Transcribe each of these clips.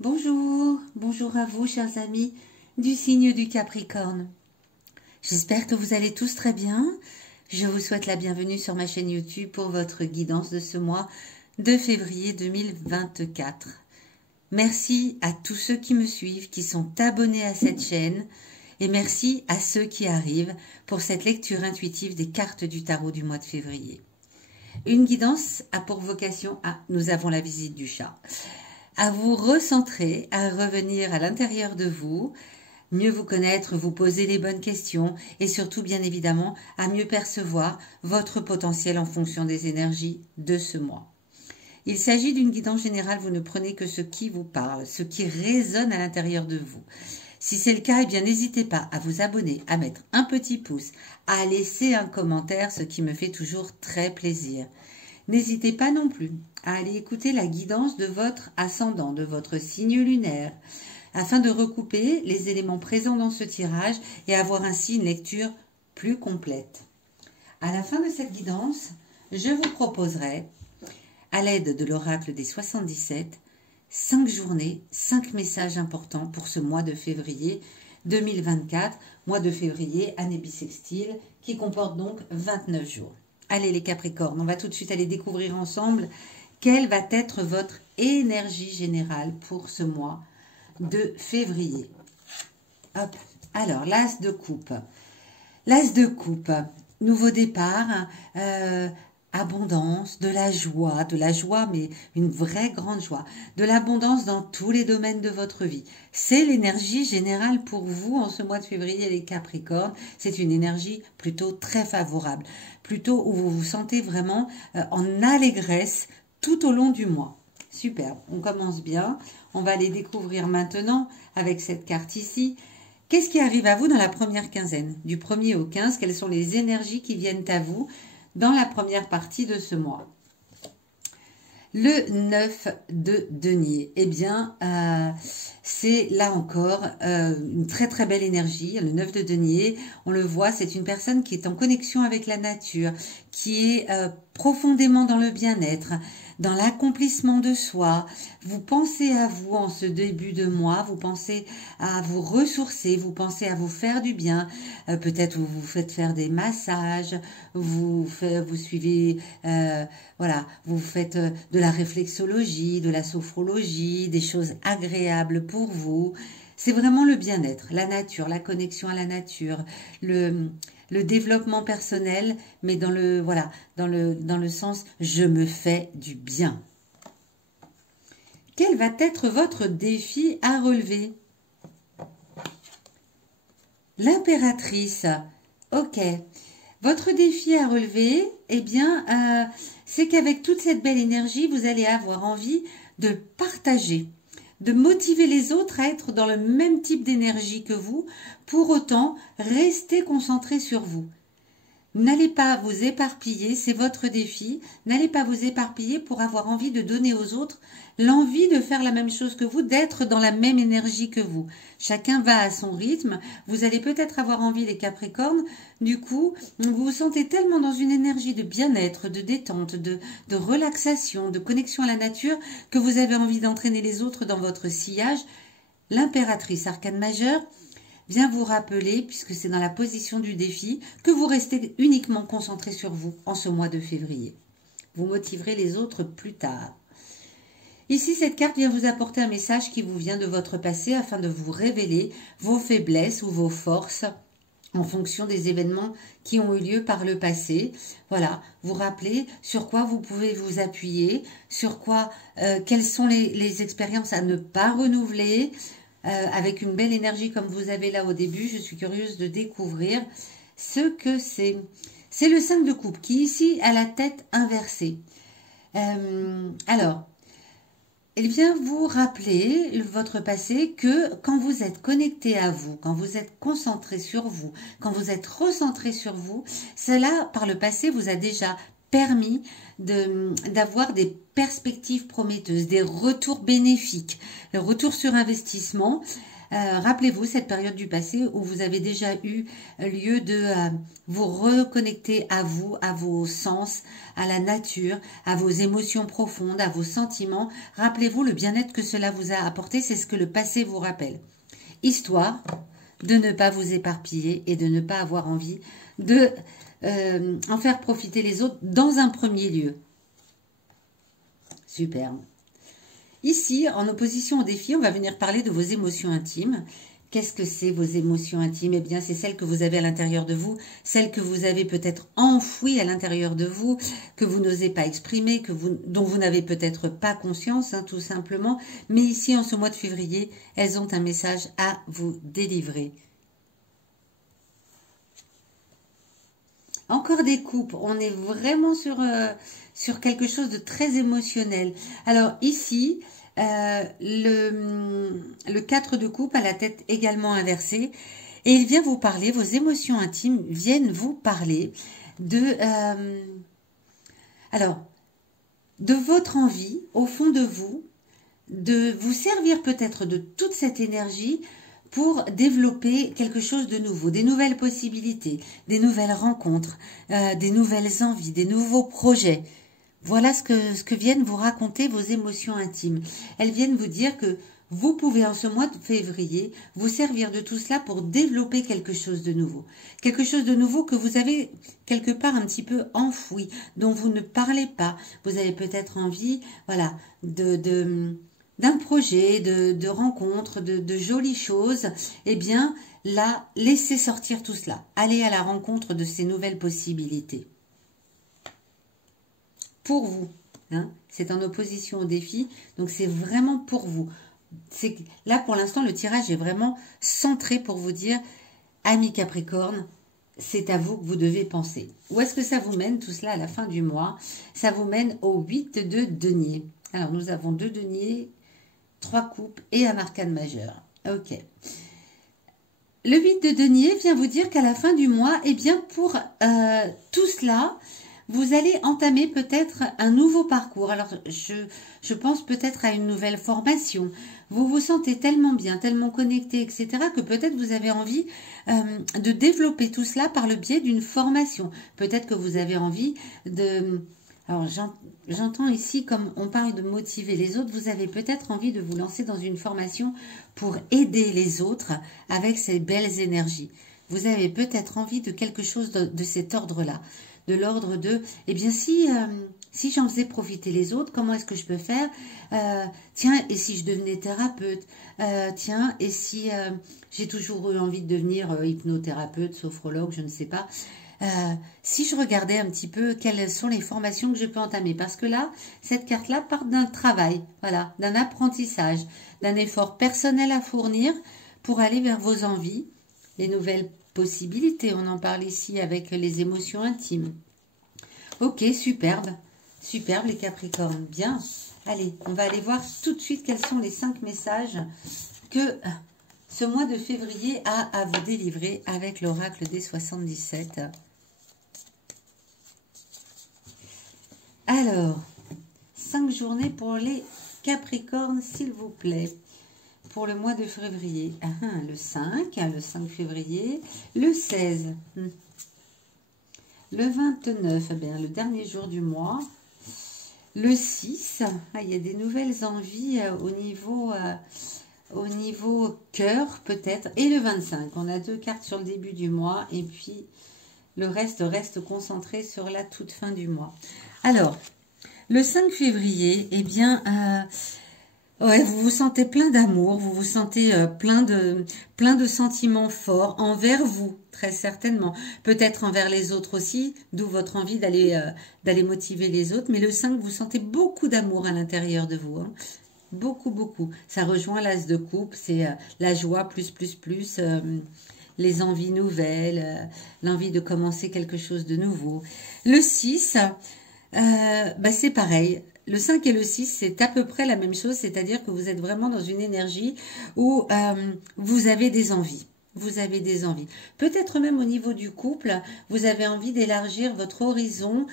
Bonjour, bonjour à vous chers amis du signe du Capricorne. J'espère que vous allez tous très bien. Je vous souhaite la bienvenue sur ma chaîne YouTube pour votre guidance de ce mois de février 2024. Merci à tous ceux qui me suivent, qui sont abonnés à cette chaîne et merci à ceux qui arrivent pour cette lecture intuitive des cartes du tarot du mois de février. Une guidance a pour vocation nous avons la visite du chat. À vous recentrer, à revenir à l'intérieur de vous, mieux vous connaître, vous poser les bonnes questions et surtout, bien évidemment, à mieux percevoir votre potentiel en fonction des énergies de ce mois. Il s'agit d'une guidance générale, vous ne prenez que ce qui vous parle, ce qui résonne à l'intérieur de vous. Si c'est le cas, eh bien n'hésitez pas à vous abonner, à mettre un petit pouce, à laisser un commentaire, ce qui me fait toujours très plaisir. N'hésitez pas non plus à aller écouter la guidance de votre ascendant, de votre signe lunaire, afin de recouper les éléments présents dans ce tirage et avoir ainsi une lecture plus complète. À la fin de cette guidance, je vous proposerai, à l'aide de l'oracle des 77, 5 journées, 5 messages importants pour ce mois de février 2024, mois de février, année bissextile, qui comporte donc 29 jours. Allez les Capricornes, on va tout de suite aller découvrir ensemble quelle va être votre énergie générale pour ce mois de février. Hop. Alors, l'as de coupe. L'as de coupe, nouveau départ, abondance, de la joie, mais une vraie grande joie, de l'abondance dans tous les domaines de votre vie. C'est l'énergie générale pour vous en ce mois de février, les Capricornes. C'est une énergie plutôt très favorable, plutôt où vous vous sentez vraiment en allégresse tout au long du mois. Super, on commence bien. On va aller découvrir maintenant avec cette carte ici. Qu'est-ce qui arrive à vous dans la première quinzaine? Du 1er au 15, quelles sont les énergies qui viennent à vous dans la première partie de ce mois? Le 9 de denier, eh bien, c'est là encore une très très belle énergie. Le 9 de denier, on le voit, c'est une personne qui est en connexion avec la nature, qui est profondément dans le bien-être, dans l'accomplissement de soi. Vous pensez à vous en ce début de mois, vous pensez à vous ressourcer, vous pensez à vous faire du bien. Peut-être vous vous faites faire des massages, vous suivez, voilà, vous faites de la réflexologie, de la sophrologie, des choses agréables pour vous. C'est vraiment le bien-être, la nature, la connexion à la nature, le développement personnel, mais dans le, voilà, dans le sens « je me fais du bien ». Quel va être votre défi à relever? L'impératrice. Ok. Votre défi à relever, eh bien, c'est qu'avec toute cette belle énergie, vous allez avoir envie de partager, de motiver les autres à être dans le même type d'énergie que vous. Pour autant, restez concentré sur vous. N'allez pas vous éparpiller, c'est votre défi. N'allez pas vous éparpiller pour avoir envie de donner aux autres l'envie de faire la même chose que vous, d'être dans la même énergie que vous. Chacun va à son rythme. Vous allez peut-être avoir envie, les Capricornes. Du coup, vous vous sentez tellement dans une énergie de bien-être, de détente, de relaxation, de connexion à la nature, que vous avez envie d'entraîner les autres dans votre sillage. L'impératrice, arcane majeure, vient vous rappeler, puisque c'est dans la position du défi, que vous restez uniquement concentré sur vous en ce mois de février. Vous motiverez les autres plus tard. Ici, cette carte vient vous apporter un message qui vous vient de votre passé afin de vous révéler vos faiblesses ou vos forces en fonction des événements qui ont eu lieu par le passé. Voilà, vous rappelez sur quoi vous pouvez vous appuyer, sur quoi, quelles sont les expériences à ne pas renouveler. Avec une belle énergie comme vous avez là au début, je suis curieuse de découvrir ce que c'est. C'est le 5 de coupe qui ici a la tête inversée. Alors, elle vient vous rappeler votre passé que quand vous êtes connecté à vous, quand vous êtes concentré sur vous, quand vous êtes recentré sur vous, cela par le passé vous a déjà permis d'avoir des perspectives prometteuses, des retours bénéfiques, le retour sur investissement Rappelez-vous cette période du passé où vous avez déjà eu lieu de vous reconnecter à vous, à vos sens, à la nature, à vos émotions profondes, à vos sentiments. Rappelez-vous le bien-être que cela vous a apporté, c'est ce que le passé vous rappelle. Histoire de ne pas vous éparpiller et de ne pas avoir envie de en faire profiter les autres dans un premier lieu. Superbe. Ici, en opposition au défi, on va venir parler de vos émotions intimes. Qu'est-ce que c'est vos émotions intimes? Eh bien, c'est celles que vous avez à l'intérieur de vous, celles que vous avez peut-être enfouies à l'intérieur de vous, que vous n'osez pas exprimer, dont vous n'avez peut-être pas conscience, hein, tout simplement. Mais ici, en ce mois de février, elles ont un message à vous délivrer. Encore des coupes, on est vraiment sur quelque chose de très émotionnel. Alors ici, le 4 de coupe a la tête également inversée et il vient vous parler, vos émotions intimes viennent vous parler de votre envie au fond de vous servir peut-être de toute cette énergie pour développer quelque chose de nouveau, des nouvelles possibilités, des nouvelles rencontres, des nouvelles envies, des nouveaux projets. Voilà ce que viennent vous raconter vos émotions intimes. Elles viennent vous dire que vous pouvez en ce mois de février vous servir de tout cela pour développer quelque chose de nouveau. Quelque chose de nouveau que vous avez quelque part un petit peu enfoui, dont vous ne parlez pas. Vous avez peut-être envie, voilà, d'un projet, de rencontres, de jolies choses, eh bien, là, laissez sortir tout cela. Allez à la rencontre de ces nouvelles possibilités. Pour vous, hein, c'est en opposition au défi, donc c'est vraiment pour vous. Là, pour l'instant, le tirage est vraiment centré pour vous dire, amis Capricorne, c'est à vous que vous devez penser. Où est-ce que ça vous mène, tout cela, à la fin du mois? Ça vous mène au 8 de denier. Alors, nous avons 2 deniers, 3 coupes et un arcane majeur. Ok. Le 8 de denier vient vous dire qu'à la fin du mois, eh bien pour tout cela, vous allez entamer peut-être un nouveau parcours. Alors, je pense peut-être à une nouvelle formation. Vous vous sentez tellement bien, tellement connecté, etc. que peut-être vous avez envie de développer tout cela par le biais d'une formation. Peut-être que vous avez envie de... Alors, j'entends ici, comme on parle de motiver les autres, vous avez peut-être envie de vous lancer dans une formation pour aider les autres avec ces belles énergies. Vous avez peut-être envie de quelque chose de cet ordre-là, de l'ordre de, eh bien, si j'en faisais profiter les autres, comment est-ce que je peux faire? Tiens, et si je devenais thérapeute? Tiens, et si j'ai toujours eu envie de devenir hypnothérapeute, sophrologue, je ne sais pas. Si je regardais un petit peu quelles sont les formations que je peux entamer, parce que là, cette carte-là part d'un travail, voilà, d'un apprentissage, d'un effort personnel à fournir pour aller vers vos envies, les nouvelles possibilités. On en parle ici avec les émotions intimes. Ok, superbe, superbe les Capricornes, bien. Allez, on va aller voir tout de suite quels sont les 5 messages que ce mois de février a à vous délivrer avec l'oracle des 77. Alors, 5 journées pour les Capricornes, s'il vous plaît, pour le mois de février. Le 5 février, le 16, le 29, eh bien, le dernier jour du mois, le 6, il y a des nouvelles envies au niveau cœur peut-être, et le 25. On a 2 cartes sur le début du mois, et puis le reste concentré sur la toute fin du mois. Alors, le 5 février, eh bien, ouais, vous vous sentez plein d'amour, vous vous sentez plein de sentiments forts envers vous, très certainement. Peut-être envers les autres aussi, d'où votre envie d'aller motiver les autres. Mais le 5, vous sentez beaucoup d'amour à l'intérieur de vous, hein. Beaucoup, beaucoup. Ça rejoint l'as de coupe, c'est la joie plus, les envies nouvelles, l'envie de commencer quelque chose de nouveau. Le 6, c'est pareil. Le 5 et le 6, c'est à peu près la même chose, c'est-à-dire que vous êtes vraiment dans une énergie où vous avez des envies. Vous avez des envies. Peut-être même au niveau du couple, vous avez envie d'élargir votre horizon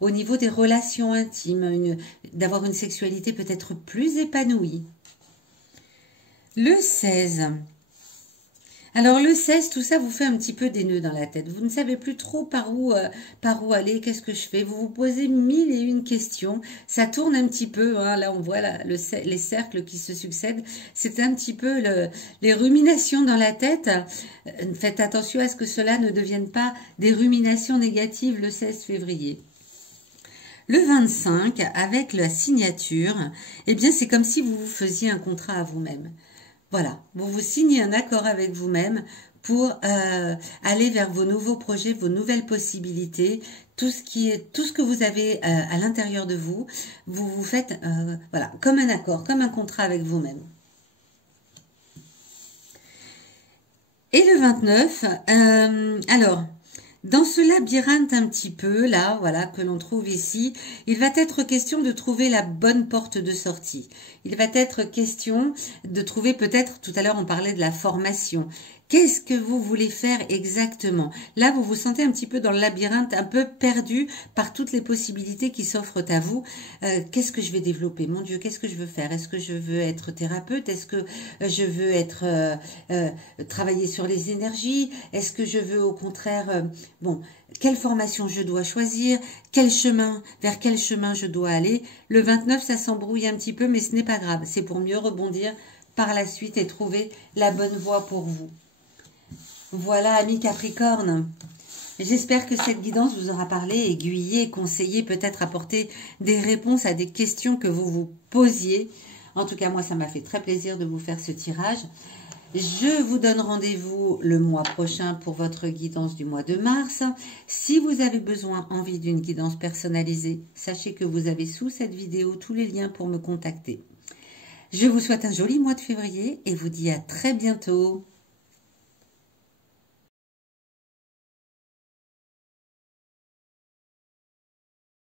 au niveau des relations intimes, d'avoir une sexualité peut-être plus épanouie. Le 16. Alors le 16, tout ça vous fait un petit peu des nœuds dans la tête. Vous ne savez plus trop par où aller, qu'est-ce que je fais. Vous vous posez mille et une questions. Ça tourne un petit peu. Hein. Là, on voit les cercles qui se succèdent. C'est un petit peu les ruminations dans la tête. Faites attention à ce que cela ne devienne pas des ruminations négatives le 16 février. Le 25, avec la signature, eh bien c'est comme si vous vous faisiez un contrat à vous-même. Voilà, vous vous signez un accord avec vous-même pour aller vers vos nouveaux projets, vos nouvelles possibilités, tout ce que vous avez à l'intérieur de vous, vous vous faites voilà, comme un accord, comme un contrat avec vous-même. Et le 29, alors, dans ce labyrinthe un petit peu, là, voilà, que l'on trouve ici, il va être question de trouver la bonne porte de sortie. Il va être question de trouver peut-être, tout à l'heure on parlait de la formation. Qu'est-ce que vous voulez faire exactement? Là, vous vous sentez un petit peu dans le labyrinthe, un peu perdu par toutes les possibilités qui s'offrent à vous. Qu'est-ce que je vais développer? Mon Dieu, qu'est-ce que je veux faire? Est-ce que je veux être thérapeute? Est-ce que je veux être travailler sur les énergies? Est-ce que je veux au contraire... bon, quelle formation je dois choisir? Quel chemin? Vers quel chemin je dois aller? Le 29, ça s'embrouille un petit peu, mais ce n'est pas grave. C'est pour mieux rebondir par la suite et trouver la bonne voie pour vous. Voilà, amis Capricorne, j'espère que cette guidance vous aura parlé, aiguillé, conseillé, peut-être apporté des réponses à des questions que vous vous posiez. En tout cas, moi, ça m'a fait très plaisir de vous faire ce tirage. Je vous donne rendez-vous le mois prochain pour votre guidance du mois de mars. Si vous avez envie d'une guidance personnalisée, sachez que vous avez sous cette vidéo tous les liens pour me contacter. Je vous souhaite un joli mois de février et vous dis à très bientôt.